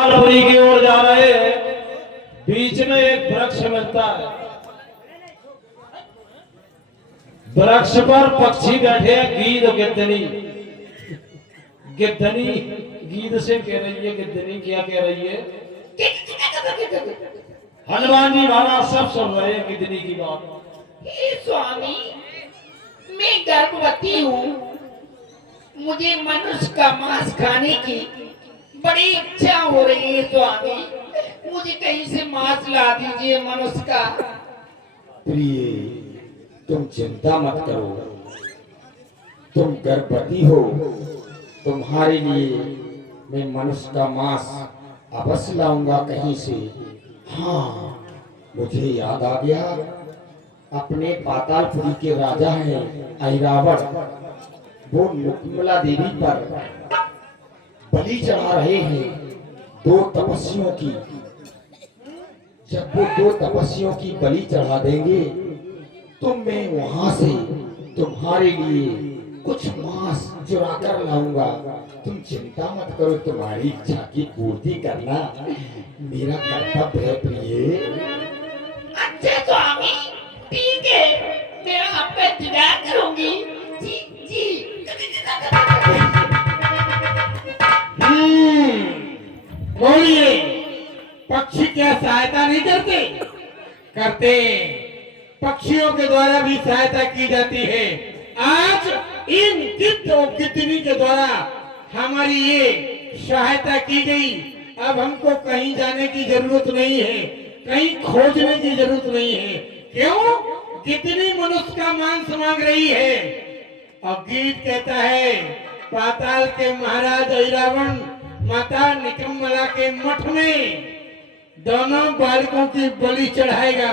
पुरी की ओर जा रहे हैं, बीच में एक वृक्ष मिलता है। वृक्ष पर पक्षी बैठे हैं, गीद और गिद्धनी। गिद्धनी गीद से कह रही है, गिद्धनी क्या कह रही है? हनुमान जी महाराज सब सुन रहे हैं गिद्धनी की बात। हे स्वामी, मैं गर्भवती हूँ, मुझे मनुष्य का मांस खाने की बड़ी इच्छा हो रही है स्वामी, मुझे कहीं से मांस ला दीजिए मनुष्य का। प्रिय, तुम चिंता मत करो, तुम गर्भवती हो, तुम्हारे लिए मैं मनुष्य का मांस अवश्य लाऊंगा कहीं से। हाँ, मुझे याद आ गया, अपने पातालपुरी के राजा हैं ऐरावत, वो नुकमला देवी पर बलि चढ़ा रहे हैं 2 तपस्वियों की। जब वो 2 तपस्वियों की बलि चढ़ा देंगे तो मैं वहां से तुम्हारे लिए कुछ मांस चुरा कर लाऊंगा। तुम चिंता मत करो, तुम्हारी इच्छा की पूर्ति करना मेरा कर्तव्य है प्रिय। अच्छा स्वामी, ठीक है, मैं आपका इंतजार करूंगी। जी जी। बोलिए, पक्षी क्या सहायता नहीं करते? करते, पक्षियों के द्वारा भी सहायता की जाती है। आज इन गिद्ध और गिद्धनी के द्वारा हमारी ये सहायता की गई। अब हमको कहीं जाने की जरूरत नहीं है, कहीं खोजने की जरूरत नहीं है। क्यों? गिद्धनी मनुष्य का मांस मांग रही है। और गीत कहता है, पाताल के महाराज ऐरावण माता निकम्मला के मठ में दोनों बालकों की बलि चढ़ाएगा।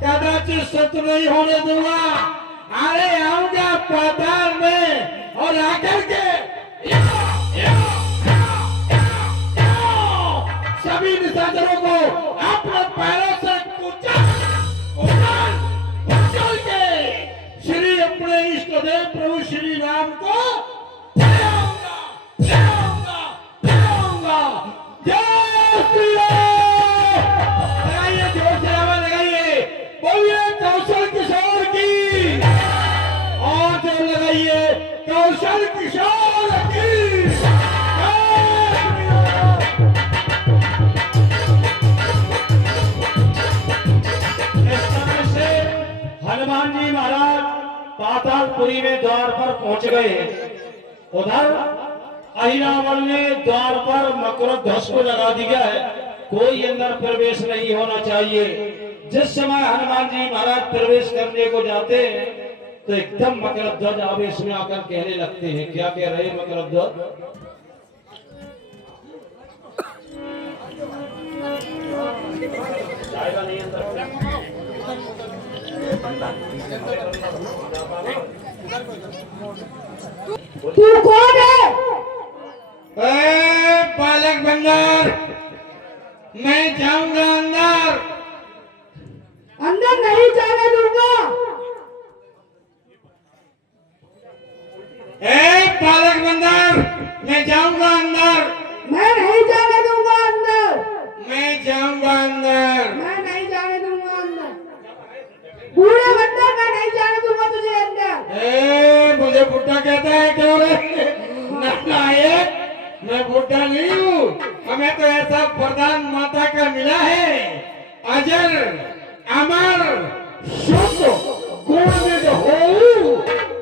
कदाचित सत्य नहीं होने दूंगा। अरे आऊंगा पाताल में और आकर के सभी निशाचरों को अपने पैरों से कुचल के श्री अपने इष्ट देव प्रभु श्री राम को ले आऊंगा। जय श्री राम। लगाइए जोर से आवाज लगाइए, बोलिए कौशल किशोर की। और जोर लगाइए, कौशल किशोर की। हनुमान जी महाराज पातालपुरी में द्वार पर पहुंच गए। उधर अहिरावण ने द्वार पर मकर ध्वज को लगा दिया है, कोई अंदर प्रवेश नहीं होना चाहिए। जिस समय हनुमान जी महाराज प्रवेश करने को जाते हैं तो एकदम मकर ध्वज आवेश में आकर कहने लगते हैं। क्या कह रहे हैं मकर ध्वज? जाएगा नहीं अंदर। तू कौन है? बालक बंदर, मैं जाऊंगा अंदर। अंदर नहीं जाने दूंगा। बालक बंदर, मैं जाऊंगा अंदर। मैं नहीं जाने दूंगा अंदर। मैं जाऊंगा अंदर। मैं नहीं जाने दूंगा अंदर। बूढ़े बंदर, मैं नहीं जाने दूंगा तुझे अंदर। मुझे बुढ़ा कहता है क्यों रे? नालायक, मैं बुढ़ा नहीं हूँ। हमें तो ऐसा वरदान माता का मिला है, अजर अमर शुद्ध गुणनिध हो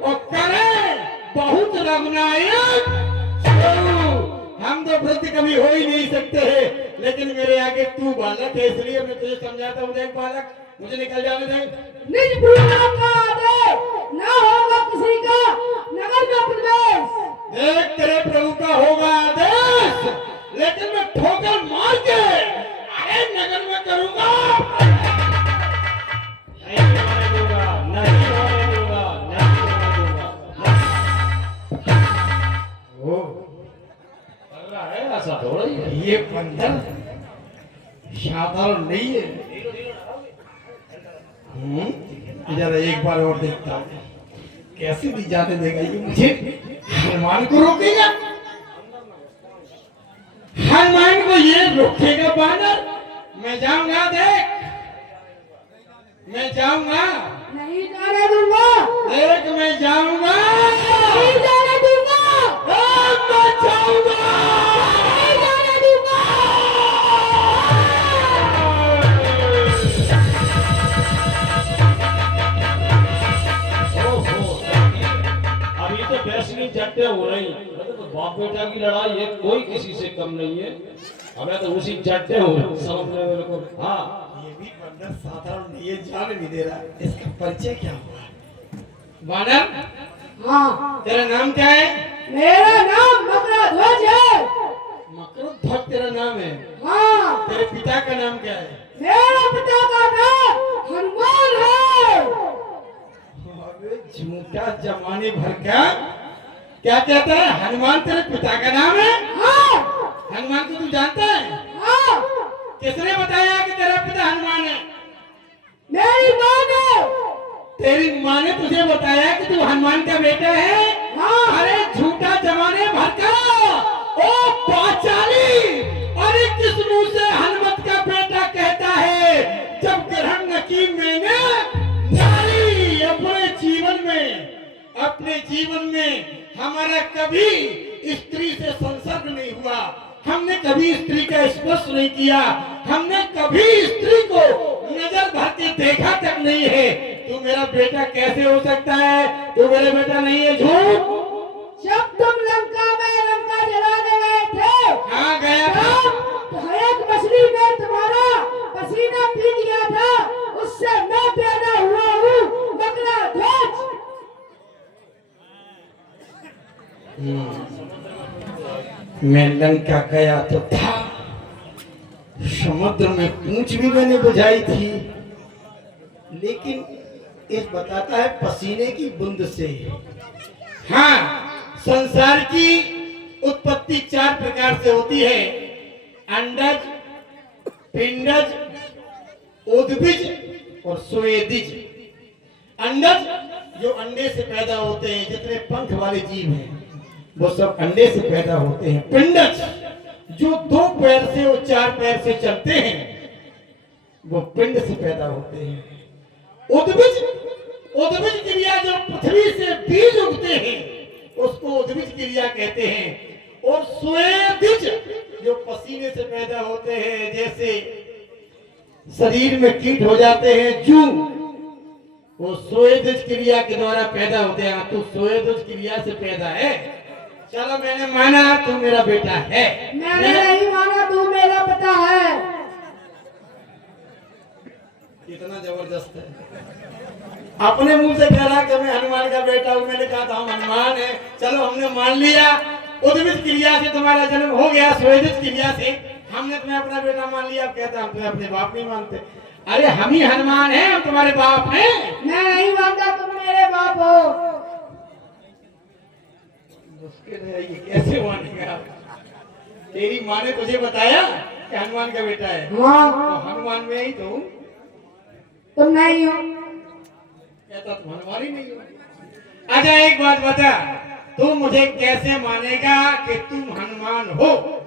और करे बहुत रघुनायक। हम तो वृद्ध कभी हो ही नहीं सकते हैं, लेकिन मेरे आगे तू बालक है, इसलिए मैं तुझे समझाता हूँ। देख बालक, मुझे निकल जाने दे। निज गुरुओं का आदेश न होगा किसी का नगर में प्रवेश। देख, तेरे प्रभु का होगा आदेश, लेकिन मैं ठोकर मार के अरे नगर में करूंगा। नहीं होने दूंगा, नहीं होने दूंगा, नहीं होने दूंगा। ओ, है ऐसा थोड़ा ही है। ये बंदर साधारण नहीं है। जरा एक बार और देखता हूँ कैसे भी जाने देगा ये मुझे। हनुमान को रोकेगा, हनुमान को ये रोकेगा बानर। मैं जाऊंगा, देख मैं जाऊंगा, नहीं जाने दूंगा, देख मैं जाऊंगा, नहीं जाने दूंगा, मैं जाऊंगा, नहीं जाने दूंगा। ओहो, अभी तो वैसलीन जट्टे हो रही, तो बाप बेटा की लड़ाई है, कोई किसी से कम नहीं है। हमें तो उसी जट्टे हो रहे, समझने मेरे को। हाँ, ये भी बंदर साधारण नहीं है, जाने नहीं दे रहा। इसका परिचय क्या हुआ? बानर, हाँ, तेरा नाम क्या है? मेरा नाम मकरध्वज है। मकरध्वज तेरा नाम है? हाँ, तेरे पिता का नाम क्या है? मेरा पिता का नाम हनुमान है। अबे झूठा जमाने भर का क्या कहता है? हनुमान तेरे पिता का नाम है? हाँ, हनुमान को तू जानता है? हाँ, किसने बताया कि तेरा पिता हनुमान है? मेरी माँ ने। तेरी माँ ने तुझे बताया कि तू हनुमान का बेटा है? हाँ। अरे झूठा जमाने भर का, ओ पांचाली, अरे किस मुंह से हनुमत का बेटा कहता है, जब ग्रहण न की मैंने नारी अपने जीवन में हमारा कभी स्त्री से संसर्ग नहीं हुआ, हमने कभी स्त्री का स्पर्श नहीं किया, हमने कभी स्त्री को नजर भर के देखा तक नहीं है। तू मेरा बेटा कैसे हो सकता है? तू मेरा बेटा नहीं है, झूठ। जब तुम लंका जलाने गए थे, हाँ गया था। तो एक मछली ने तुम्हारा पसीना पी लिया था, उससे मैं पैदा हुआ हूँ मकरध्वज। मैं लंका गया तो था, समुद्र में पूंछ भी मैंने बुझाई थी, लेकिन एक बताता है पसीने की बूंद से। हाँ, संसार की उत्पत्ति 4 प्रकार से होती है: अंडज, पिंडज, उद्भिज और स्वेदिज। अंडज जो अंडे से पैदा होते हैं, जितने पंख वाले जीव हैं वो सब अंडे से पैदा होते हैं। पिंडज जो 2 पैर से और 4 पैर से चलते हैं वो पिंड से पैदा होते हैं। उद्भिज क्रिया जो पृथ्वी से बीज उगते हैं उसको उद्भिज क्रिया कहते हैं। और स्वेदिज जो पसीने से पैदा होते हैं, जैसे शरीर में कीट हो जाते हैं जू, वो स्वेदिज क्रिया के द्वारा पैदा होते हैं। तो स्वेदिज क्रिया से पैदा है। चलो मैंने माना तू मेरा बेटा है। मैंने नहीं माना तू मेरा पिता है। कितना जबरदस्त है, अपने मुंह से कह रहा कि मैं हनुमान का बेटा हूँ। मैंने कहा था हम हनुमान है, चलो हमने मान लिया। उद्भिज क्रिया से तुम्हारा जन्म हो गया, स्वेदिज क्रिया से हमने तुम्हें अपना बेटा मान लिया। अब कहता हम तुम्हें अपने बाप नहीं मानते। अरे हम ही हनुमान हैं, हम तुम्हारे बाप हैं। मैं नहीं मानता तुम मेरे बाप हो। मुश्किल है, ये कैसे मानेगा? तेरी माँ ने तुझे बताया कि हनुमान का बेटा है। हाँ, तो हनुमान में ही तो तुम नहीं हो। कहता तुम हनुमान ही नहीं हो। अच्छा एक बात बता, तू मुझे कैसे मानेगा कि तुम हनुमान हो?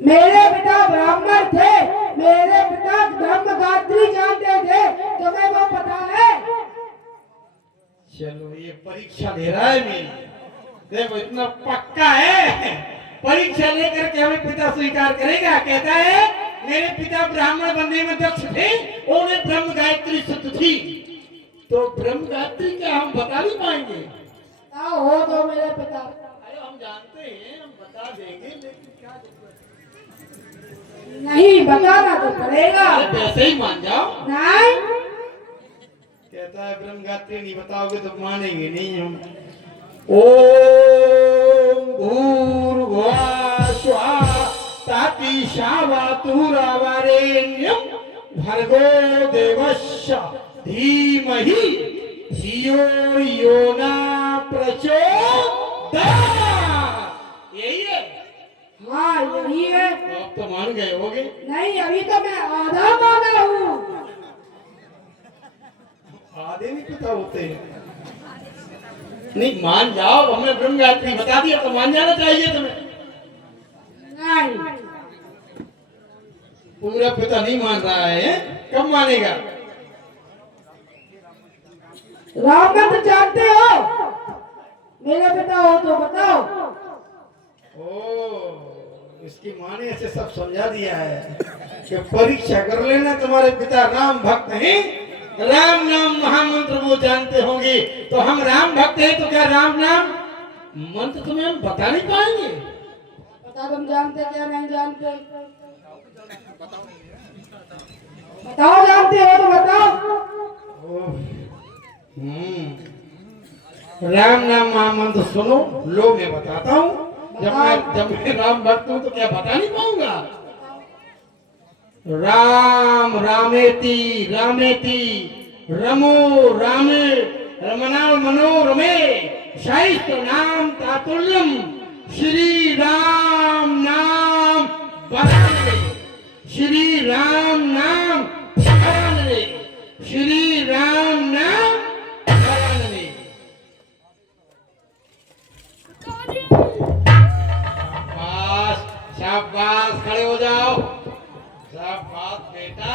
मेरे पिता ब्राह्मण थे, मेरे पिता धर्मगात्री जानते थे, तुम्हें वो पता है? चलो ये परीक्षा ले रहा है मेरी, देखो इतना पक्का है, परीक्षा लेकर के हमें पिता स्वीकार करेगा। कहता है मेरे पिता ब्राह्मण बनने में दक्ष थे, उन्हें ब्रह्म गायत्री शुद्ध थी। तो ब्रह्म गायत्री क्या हम बता नहीं पाएंगे? हो तो मेरे पिता। अरे हम जानते हैं, हम बता देंगे, लेकिन क्या नहीं बताना तो पड़ेगा। पैसे ही मान जाओ। नहीं, कहता है ब्रह्म गायत्री नहीं बताओगे तो मानेंगे नहीं हम। ओम भूर्भुवः स्वः तत्सवितुर्वरेण्यं भर्गो देवस्य धीमहि धियो यो न प्रचोदयात्। यही है। हाँ यही है। तो अब तो मान गए होगे। नहीं अभी तो मैं आधा माना हूँ। आधे नहीं पता होते हैं। नहीं मान जाओ, हमने ब्रह्म गायत्री बता दिया तो मान जाना चाहिए तुम्हें। नहीं पूरा पिता नहीं मान रहा है, कब मानेगा? राम तो जानते हो, मेरे पिता हो तो बताओ। ओ, इसकी माँ ने ऐसे सब समझा दिया है कि परीक्षा कर लेना, तुम्हारे पिता राम भक्त हैं। राम नाम महामंत्र वो जानते होंगे, तो हम राम भक्त हैं तो क्या राम नाम मंत्र तुम्हें हम बता नहीं पाएंगे? पता तुम जानते क्या नहीं जानते? बताओ जानते हो तो बताओ। राम नाम महामंत्र सुनो, लो मैं बताता हूँ। जब मैं राम भक्त हूँ तो क्या बता नहीं पाऊंगा? राम रामेति रामेति रमो रामे रमना मनोरमे शाइस्त नाम तातुल्यम श्री राम नाम बरानवे, श्री राम नाम बरानवे, श्री राम नाम बरानवे। शाबाश शाबाश, खड़े हो जाओ। शाबाश बेटा।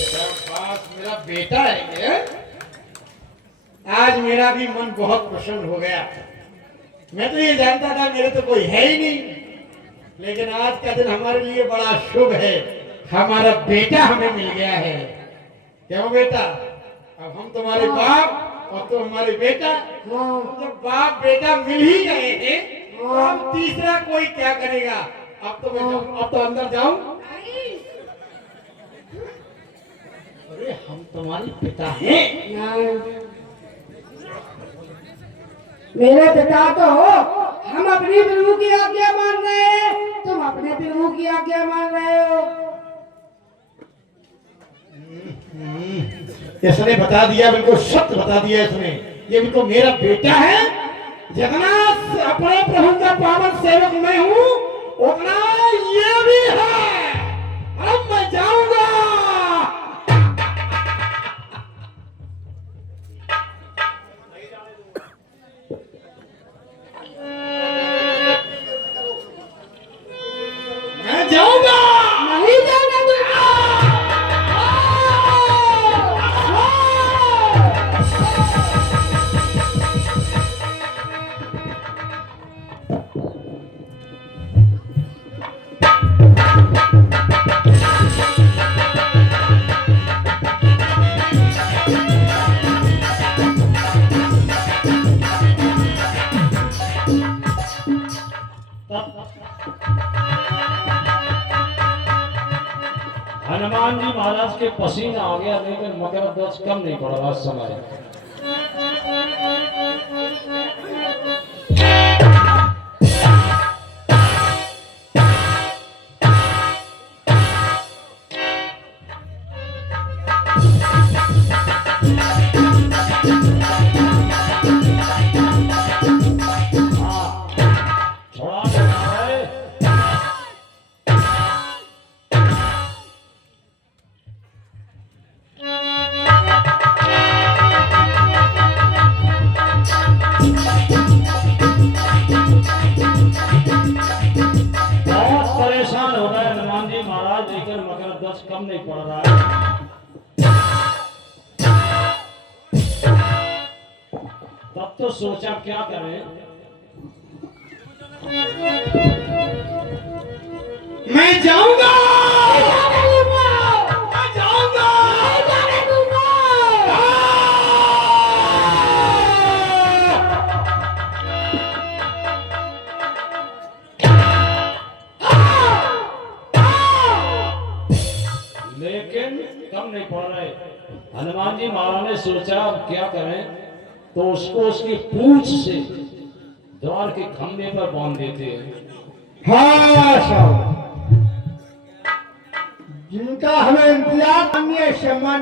शाबाश मेरा बेटा है ये। आज मेरा भी मन बहुत प्रसन्न हो गया। मैं तो ये जानता था मेरे तो कोई है ही नहीं, लेकिन आज का दिन हमारे लिए बड़ा शुभ है। हमारा बेटा हमें मिल गया है। क्यों बेटा? अब हम तुम्हारे बाप और तुम हमारे बेटा। जब बाप बेटा मिल ही गए थे तो अब तीसरा कोई क्या करेगा? अब तो मैं अब तो अंदर जाऊं। अरे हम तुम्हारे पिता हैं। मेरे पिता तो हो, हम अपनी प्रभु की आज्ञा मान रहे हैं, तुम अपने प्रभु की आज्ञा मान रहे हो। इसने बता दिया, बिल्कुल सत्य बता दिया इसने। ये बिल्कुल मेरा बेटा है। जितना अपने प्रभु का पावन सेवक मैं हूँ, उतना ये भी है। अब मैं जाऊंगा। मैं जाऊंगा। नहीं जाना दूंगा। हनुमान जी महाराज के पसीना आ गया, लेकिन मकर ध्वज कम नहीं पड़ रहा समय। छोड़ा देना है। बहुत परेशान हो रहे हैं हनुमान जी महाराज, लेकिन मकर ध्वज कम नहीं पड़ रहा है। तब तो सोचा क्या करें। मैं जाऊंगा। लेकिन कम नहीं पड़ रहे। हनुमान जी महाराज ने सोचा अब क्या करें, तो उसको उसकी पूंछ से द्वार के खंभे पर बांध देते हैं। हाँ साहब, जिनका हमें इंतजार, सम्मान